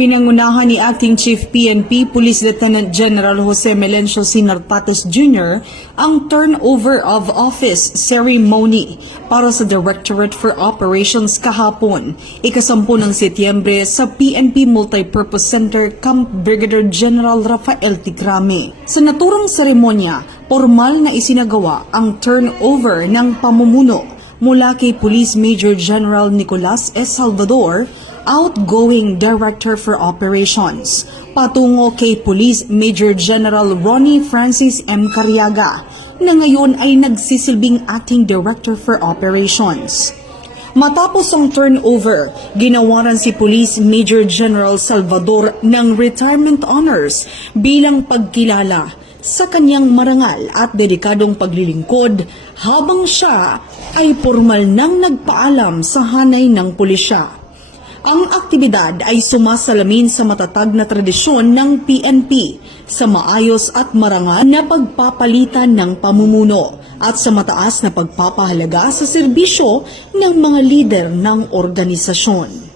Pinangunahan ni Acting Chief PNP Police Lieutenant General Jose Melencio C. Nartates Jr. ang turnover of office ceremony para sa Directorate for Operations kahapon, ika-10 ng Setyembre sa PNP Multipurpose Center Camp Brigadier General Rafael Ticrame. Sa naturang seremonya, formal na isinagawa ang turnover ng pamumuno mula kay Police Major General Nicolas S. Salvador, outgoing Director for Operations, patungo kay Police Major General Ronnie Francis M. Cariaga, na ngayon ay nagsisilbing Acting Director for Operations. Matapos ang turnover, ginawaran si Police Major General Salvador ng Retirement Honors bilang pagkilala sa kanyang marangal at dedikadong paglilingkod habang siya ay formal nang nagpaalam sa hanay ng pulisya. Ang aktibidad ay sumasalamin sa matatag na tradisyon ng PNP sa maayos at marangal na pagpapalitan ng pamumuno at sa mataas na pagpapahalaga sa serbisyo ng mga lider ng organisasyon.